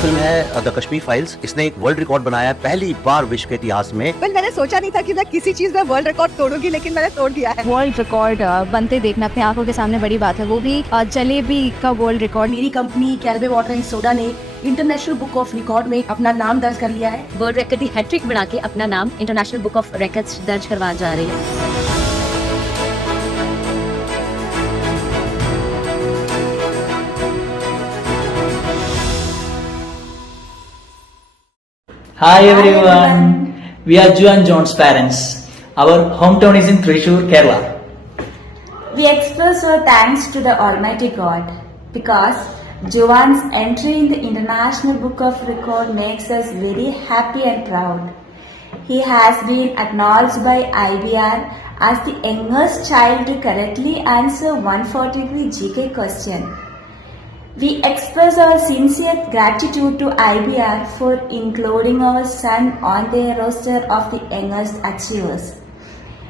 Film है the Kashmir files. इसने एक वर्ल्ड रिकॉर्ड बनाया है पहली बार विश्व के इतिहास में। मैंने सोचा नहीं था कि मैं किसी चीज में वर्ल्ड रिकॉर्ड तोड़ूंगी, लेकिन मैंने तोड़ दिया है। वर्ल्ड रिकॉर्ड बनते देखना अपने आंखों के सामने बड़ी बात है, वो भी जलेबी का वर्ल्ड रिकॉर्ड। मेरी कंपनी कैलवे वाटर एंड सोडा ने इंटरनेशनल बुक ऑफ रिकॉर्ड में अपना नाम दर्ज कर लिया है। वर्ल्ड रिकॉर्ड की हैट्रिक बना के अपना नाम इंटरनेशनल बुक ऑफ रिकॉर्ड्स दर्ज करवा जा रही है। Hi everyone, we are Ju and John's parents. Our hometown is in Thrissur, Kerala. We express our thanks to the Almighty God because Joan's entry in the International Book of Record makes us very happy and proud. He has been acknowledged by IBR as the youngest child to correctly answer 143 GK question. We express our sincere gratitude to IBR for including our son on their roster of the youngest achievers.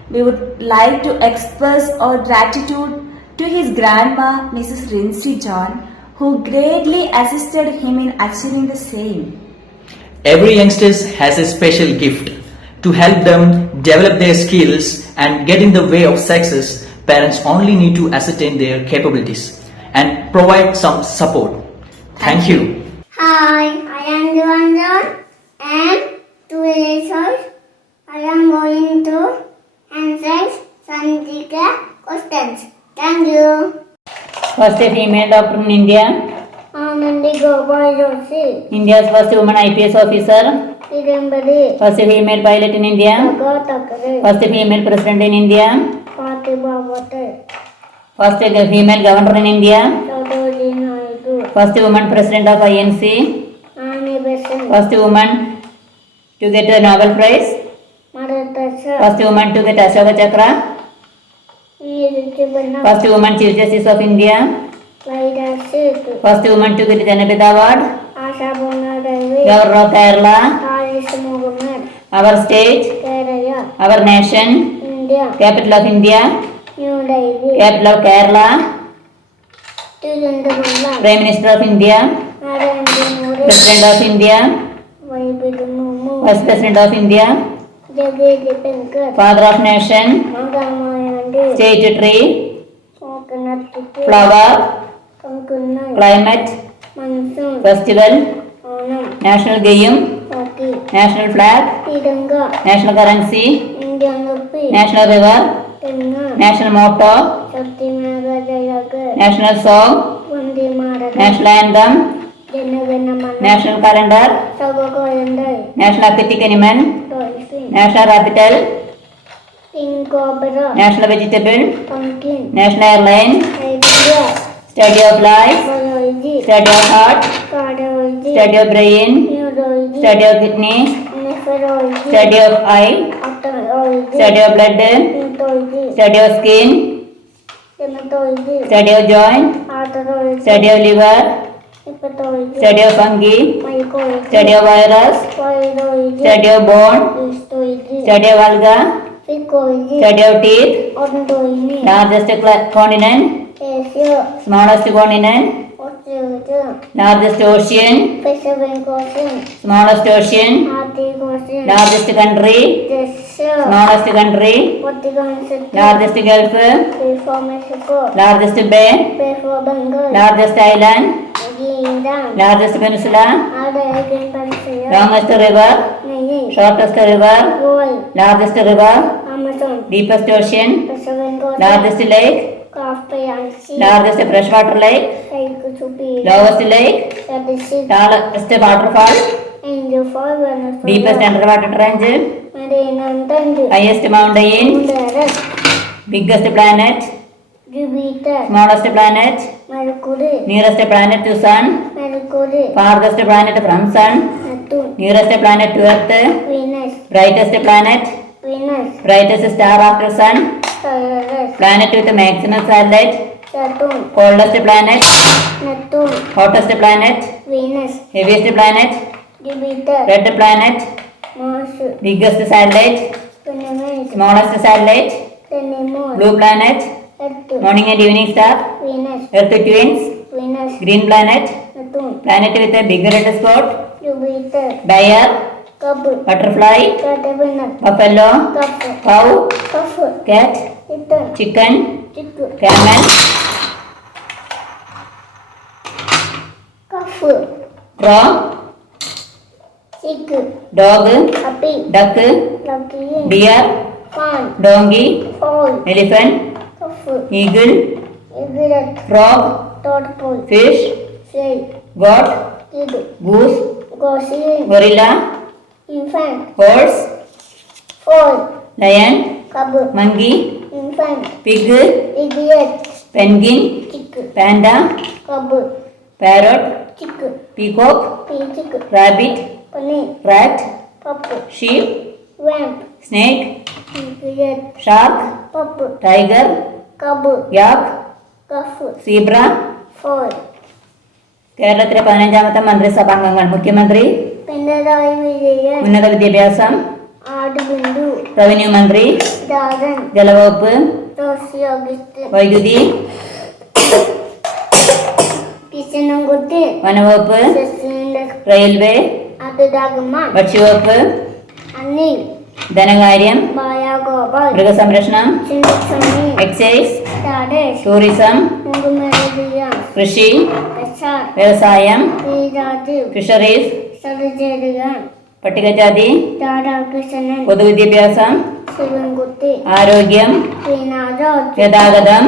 We would like to express our gratitude to his grandma, Mrs. Rincy John, who greatly assisted him in achieving the same. Every youngster has a special gift. To help them develop their skills and get in the way of success, parents only need to ascertain their capabilities and provide some support. Thank you. Hi, I am Joan John. I am 2 years old. I am going to answer some GK questions. Thank you. First female doctor in India. Indigo Boy Joshi. India's first woman IPS officer. Tirambadi. First female pilot in India. Takare. First female president in India. Fatima Bhatt. First female governor in India. Sarojini Naidu. First woman president of INC. Annie Besant. First woman to get the Nobel Prize. Maratasha. First woman to get Ashoka Chakra. First woman Chief Justice of India. Vaida Setu. First woman to get Janapith Award. Asha Bona Devi. Governor of Kerala. Harish Muhammad. Our state. Kerala. Our nation. India. Capital of India. New Delhi. Capital of Kerala. Tirunelveli. Prime Minister of India. Narendra Modi. President of India. Vaibhav Mumu. Vice President of India. Jagadish Pankar. Father of Nation. Mangamayandi. State tree. Coconut tree. Flower. Kankunai. Climate. Monsoon. Festival. Onam. National game. Hockey. National flag. Tiranga. National currency. Indian Rupee. National river. Tenga. National motto. Satyamega Jayaga. National song. Vande Mataram. National anthem. Jana Gana Mana. National calendar. Sabakayandai. National aquatic animal. Dolphin. National capital. King Cobra. National vegetable. Pumpkin. National airline. Idea. Study of life. Biology. Study of heart. Cardiology. Study of brain. Neurology. Study of kidney. Nephrology. Study of eye. Ophthalmology. Study of blood. Hematology. Study of skin. Dermatology. Study of joint. Arterology. Study of liver. Hepatology. Study of fungi. Mycology. Study of virus. Virology. Study of bone. Histology. Study of alga. Phycology. Study of teeth. Odontology. Largest continent. Asia. Smallest continent. Australia. Largest ocean. Pacific Ocean. Smallest ocean. Arctic Ocean. Largest country. Russia. Smallest country. Vatican City. Largest gulf. Bay for Mexico. Largest bay. Bay for Bengal. Largest island. Iran. Largest peninsula. Arabian Peninsula. Longest river. Nile. Shortest river. World. Largest river. Amazon. Deepest ocean. Pacific Ocean. Largest lake. Caspian Sea. Largest freshwater lake. Lake Superior. Lowest lake. Statistic. Tallest waterfall. Angel for Venezuela. Deepest underwater trench. Marina Tangi. Highest mountain. Earth. Biggest planet. Jupiter. Smallest planet. Mercury. Nearest planet to sun. Mercury. Farthest planet from sun. Neptune. Nearest planet to earth. Venus. Brightest planet. Venus. Brightest star after sun. Taurus. Planet with maximum satellite. Saturn. Coldest planet. Neptune. Hottest planet. Venus. Heaviest planet. Jupiter. Red planet. Mars. Biggest satellite. Ganymede. Smallest satellite. Ganymede. Blue planet. Earth. Morning and evening star. Venus. Earth twins. Venus. Green planet. Saturn, Planet with a big red spot. Jupiter, Bear. Cub, Butterfly. Caterpillar, Buffalo. Cup, Cow. Cuff, Cat. Kitten, Chicken. Chick, Camel. Cuff, Frog. Chick, Dog. Puppy, Duck. Lucky, Deer. Fawn, Donkey. Fowl, Elephant. Cuff, Eagle. Egret, Frog. Tadpole, Fish. Snail, Goat. Kid, Goose. Gosling, Gorilla. Infant, Horse. Foal, Lion. Cub, Monkey. Infant, Pig. Idiot, Penguin. Chick, Panda. Cub, Parrot. Chick, Peacock. Chick, Rabbit. Bunny, Rat. Pup, Sheep. Vamp, Snake. Idiot, Shark. Pup, Tiger. Cub, Yak. Cuff, zebra. Foal, കേരളത്തിലെ 15ാമത്തെ മന്ത്രിസഭാംഗങ്ങൾ മുഖ്യമന്ത്രി, Pinarayi Vijayan, ഉന്നത വിദ്യാഭ്യാസം, Adibindu, revenue മന്ത്രി, Dadan, ജലവകുപ്പ്, Tosi Augustin, വൈദ്യുതി, Kishanangutti, വനവകുപ്പ്, Sasindar, railway, Adudagaman, ഭക്ഷ്യവകുപ്പ്, Anil, ധനകാര്യം, Baya Gopal, മൃഗസംരക്ഷണം, Sindhani, excise, Tadesh, tourism, Nungumeradiya, കൃഷി, Kasar, വ്യവസായം, Rajiv, ഫിഷറീസ്, Sarajariyan, പട്ടികജാതി, Dada Kishanan, പൊതുവിദ്യാഭ്യാസം, Shivangutti, ആരോഗ്യം, Srinaraj, ഗതാഗതം,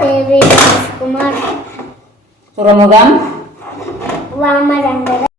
Devi Rajkumar, തുറമുഖം, Vamarandara.